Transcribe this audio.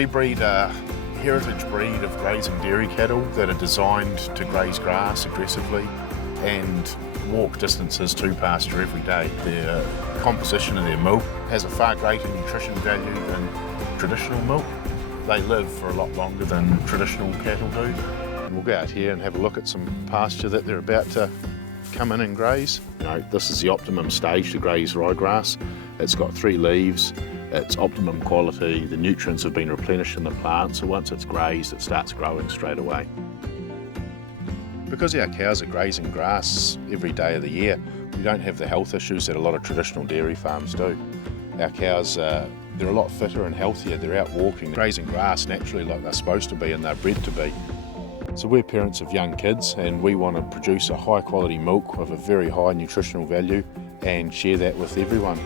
We breed a heritage breed of grazing dairy cattle that are designed to graze grass aggressively and walk distances to pasture every day. Their composition of their milk has a far greater nutrition value than traditional milk. They live for a lot longer than traditional cattle do. We'll go out here and have a look at some pasture that they're about to come in and graze. This is the optimum stage to graze ryegrass. It's got 3 leaves, it's optimum quality, the nutrients have been replenished in the plant, so once it's grazed it starts growing straight away. Because our cows are grazing grass every day of the year, we don't have the health issues that a lot of traditional dairy farms do. Our cows, they're a lot fitter and healthier, they're out walking, grazing grass naturally like they're supposed to be and they're bred to be. So we're parents of young kids and we want to produce a high quality milk of a very high nutritional value and share that with everyone.